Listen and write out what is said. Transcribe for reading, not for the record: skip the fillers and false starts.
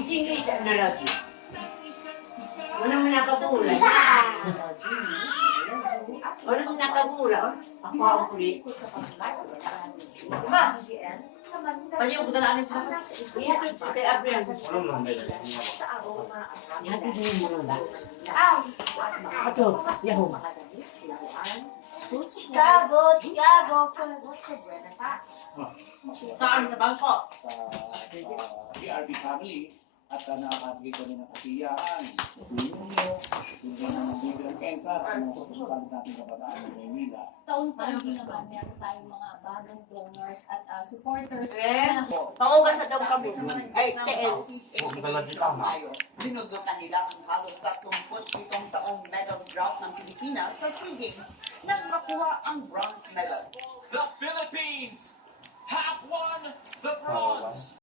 Singit na lagi. Wala mo nakabulan. Wala mo nakabulan. Ako ang kulit. Ma, pwede ko na namin pa. Kay Abrian. Ihatid mo lang ba? Ato, yaho ma. Chicago. Saan? Sa bangko? Sa PRB family at nakakabigay ko rin ng kasiyahan. Yung ng biglang kengka sa mga tutusukan natin kabataan ng Maynila. Taon-taon din naman, meron tayong mga bagong donors at supporters. Pangugas na daw kami. Ay, TL. Dinudukan nila ang halos 37 taong medal drought ng Pilipinas sa SEA Games nang makuha ang bronze medal. The Philippines have won the bronze